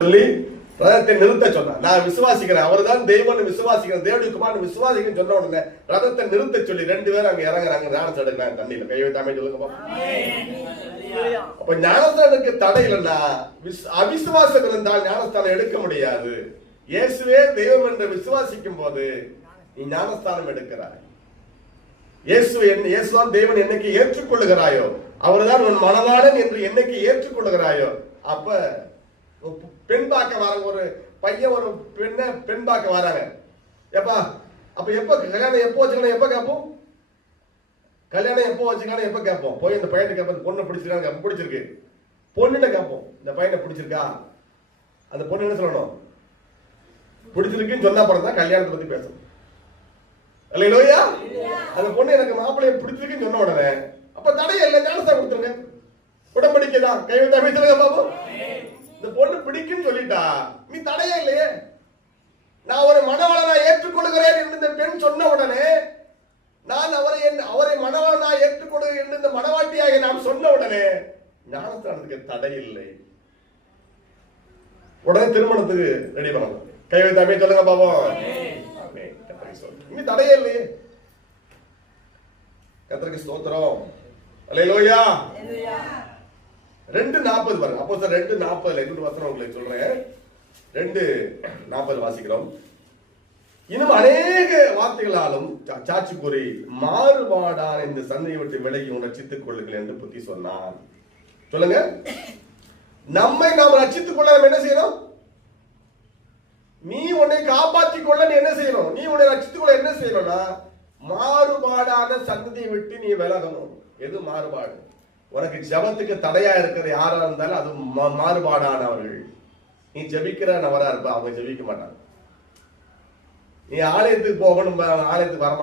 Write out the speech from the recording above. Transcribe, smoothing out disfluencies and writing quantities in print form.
சொல்லி ரதத்தை நிறுத்த சொன்னார். நான் விசுவாசிக்கிறேன், அவர் தான் தெய்வம்னு விசுவாசிக்கிறேன், தேவனுடைய குமாரன் விசுவாசிக்கிறேன் சொன்ன உடனே ரதத்தை நிறுத்த சொல்லி 2 பேரும் அங்க இறங்குறாங்க. ஞானஸ்தானம் எடுக்கிறாங்க தண்ணியில. கை வைத்தாமே சொல்லுங்க. அப்ப ஞானஸ்தானுக்கு தடை இல்லைன்னா அவிசுவாசம் இருந்தால் ஞானஸ்தானம் எடுக்க முடியாது. இயேசுவே தெய்வம் என்று விசுவாசிக்கும் போது நீ ஞானஸ்தானம் எடுக்கிறாய். இயேசுதான் தேவன் என்னைக்கு ஏற்றுக்கொள்ளுகிறாயோ, அவர்தான் உன் மனவாளன் என்று என்னைக்கு ஏற்றுக்கொள்ளுகிறாயோ, அப்ப பெண் பார்க்க வராங்க. ஒரு பையன் ஒரு பெண் பார்க்க வராங்க. எப்பா அப்ப எப்ப கல்யாணம் எப்போ வச்சுக்கணும், எப்ப கேட்போம்? கல்யாணம் எப்போ வச்சுக்கணும், எப்ப கேட்போம்? போய் இந்த பையனை கேட்போம், பொண்ணு பிடிச்சிருக்காங்க, பிடிச்சிருக்கு பொண்ணுன்னு கேட்போம். இந்த பையனை பிடிச்சிருக்கா? அந்த பொண்ணு என்ன சொல்லணும்? பிடிச்சிருக்குன்னு சொன்னா அப்புறம் தான் கல்யாணத்தை பத்தி பேசணும். அல்லேலூயா. அந்த பொண்ணு எனக்கு மாப்பிள்ளைய பிடிச்சிருக்குன்னு சொன்ன உடனே அப்ப தடையே இல்லை, ஞானஸ்தானம் கொடுத்துருங்க. உடம்படிக்கை தான். கை வைத்தா சொல்லுங்க பாப்போம். இந்த பொண்ணு பிடிக்குன்னு சொல்லிட்டா நீ தடையே இல்லையே. நான் ஒரு மணவாளனா ஏற்றுக்கொள்கிறேன் என்று இந்த பெண் சொன்ன உடனே, நான் அவரை மணவாளனா ஏற்றுக்கொள்கிறேன் என்று இந்த மணவாட்டியாக நாம் சொன்ன உடனே ஞானஸ்தானத்துக்கு தடை இல்லை. உடனே திருமணத்துக்கு ரெடி பண்ணலாம். கை வைத்தாமே சொல்லுங்க பாப்போம். இனி தடையே இல்லையே. கர்த்தருக்கு ஸ்தோத்திரம். அல்லேலூயா. 2:40 பாருங்க. அப்போ 2:40 இன்னொரு வசனம் உங்களுக்கு சொல்றேன். 2:40 வாசிக்கிறோம். இன்னும் அநேக வார்த்தைகளாலும் சாட்சி கூறி மாறுபாடான இந்த சந்தையை விட்டு விலகி ரட்சித்துக் கொள்ளுங்கள் என்று புத்தி சொன்னான். சொல்லுங்க. நம்மை நாம் ரட்சித்துக் கொள்ள என்ன செய்யணும்? நீ உன்னை காப்பாற்றிக் கொள்ள நீ என்ன செய்யணும்? நீ உன்னை ரட்சித்துக் கொள்ள என்ன செய்யணும்னா, மாறுபாடான சந்ததியை விட்டு நீ விலகணும். எது மாறுபாடு? உனக்கு ஜபத்துக்கு தடையா இருக்கிற யாரா இருந்தாலும் அது மாறுபாடானவர்கள். நீ ஜபிக்கிற நபரா இருப்ப, அவங்க ஜபிக்க மாட்டாங்க. நீ ஆலயத்துக்கு போகணும், ஆலயத்துக்கு வர